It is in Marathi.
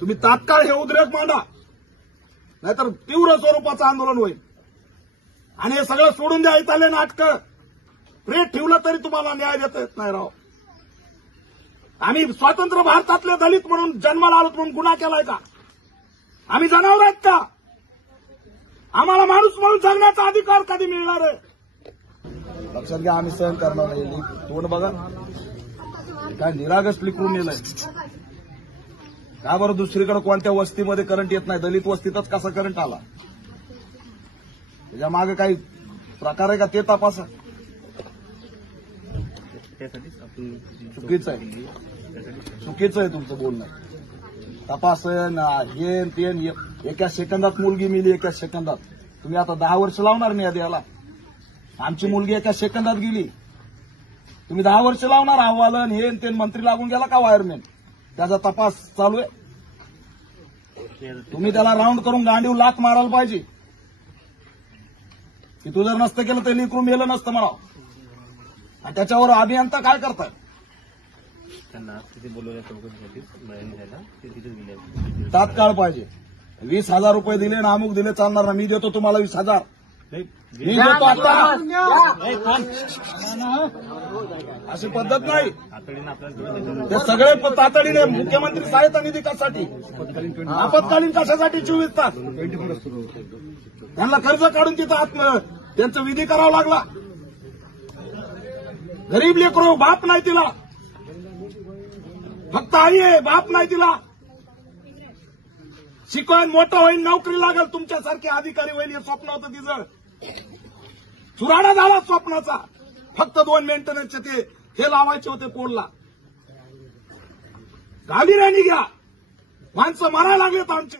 तुम्ही तात्काळ हे उद्रेक मांडा, नाहीतर तीव्र स्वरूपाचं आंदोलन होईल. आणि हे सगळं सोडून द्या. इथले नाटकं प्रेत ठेवलं तरी तुम्हाला न्याय देता येत नाही राव. आम्ही स्वतंत्र भारतातले दलित म्हणून जन्माला आलो म्हणून गुन्हा केलाय का? आम्ही जनावर आहेत का? आम्हाला माणूस म्हणून जगण्याचा अधिकार कधी मिळणार आहे? लक्षात घ्या, आम्ही सहन करणार नाही. तोंड बघा, काय निरागस लिकरून नेलंय. का बरं दुसरीकडे कोणत्या वस्तीमध्ये करंट येत नाही, दलित वस्तीतच कसा करंट आला? त्याच्या मागे काही प्रकार आहे का ते तपासा. चुकीचं आहे तुमचं बोलणं. तपासन हे तेन. एका सेकंदात मुलगी मिली, एका सेकंदात. तुम्ही आता 10 वर्ष लावणार नाही द्यायला. आमची मुलगी एका सेकंदात गेली. तुम्ही 10 वर्ष लावणार अहवालन हे तेन. मंत्री लागून गेला का वायरमॅन? त्याचा तपास चालू आहे. तुम्ही त्याला राऊंड करून गांडीव लाख मारायला पाहिजे की तू जर नसतं केलं तर लेकरू मेलं नसतं म्हणा. आणि त्याच्यावर अभियंता काय करताय? तात्काळ पाहिजे. 20,000 रुपये दिले ना अमुक दिले चालणार ना. मी देतो तुम्हाला 20,000. मी देतो आता. अशी पद्धत नाही. ते सगळे तातडीने मुख्यमंत्री सहायता निधी कशासाठी? आपत्कालीन कशासाठी 24 तास? त्यांना कर्ज काढून तिथं त्यांचा विधी करावा लागला. गरीब लेकरो, बाप नाही तिला, फक्त आई आहे, बाप नाही तिला. शिकवून मोठं होईल, नोकरी लागेल, तुमच्यासारखे अधिकारी होईल हे स्वप्न होतं तिचं. चुराडा झाला स्वप्नाचा. फक्त 2 मेंटेनन्सचे ते हे लावायचे होते पोलला. गांभीर्याने घ्या. माणसं मरायला लागलेत आमचे.